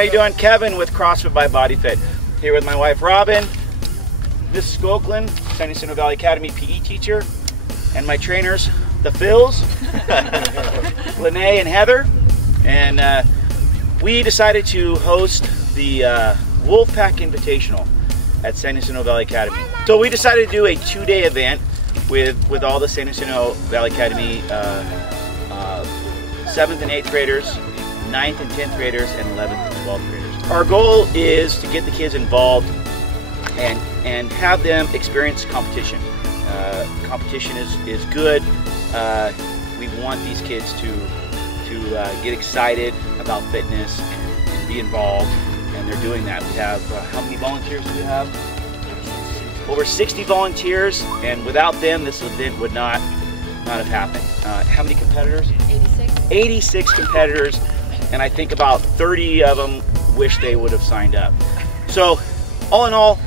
How you doing? Kevin with CrossFit by Bodyfit. Here with my wife Robin, Mrs. Goklin, San Jacinto Valley Academy PE teacher, and my trainers, the Phils, Lene and Heather. And we decided to host the Wolfpack Invitational at San Jacinto Valley Academy. So we decided to do a 2-day event with all the San Jacinto Valley Academy 7th and 8th graders, 9th and 10th graders, and 11th and 12th graders. Our goal is to get the kids involved and have them experience competition. Competition is good. We want these kids to get excited about fitness and be involved, and they're doing that. We have, how many volunteers do we have? Over 60 volunteers, and without them this event would not have happened. How many competitors? 86. 86 competitors, and I think about 30 of them wish they would have signed up. So all in all,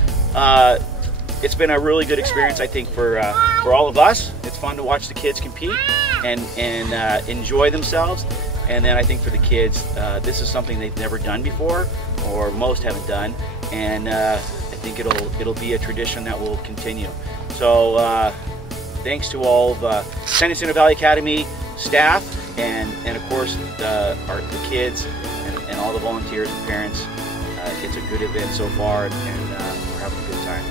it's been a really good experience, I think, for all of us. It's fun to watch the kids compete and enjoy themselves. And then I think for the kids, this is something they've never done before, or most haven't done. And I think it'll be a tradition that will continue. So thanks to all of San Jacinto Valley Academy staff, and of course the kids and all the volunteers and parents. It's a good event so far, and we're having a good time.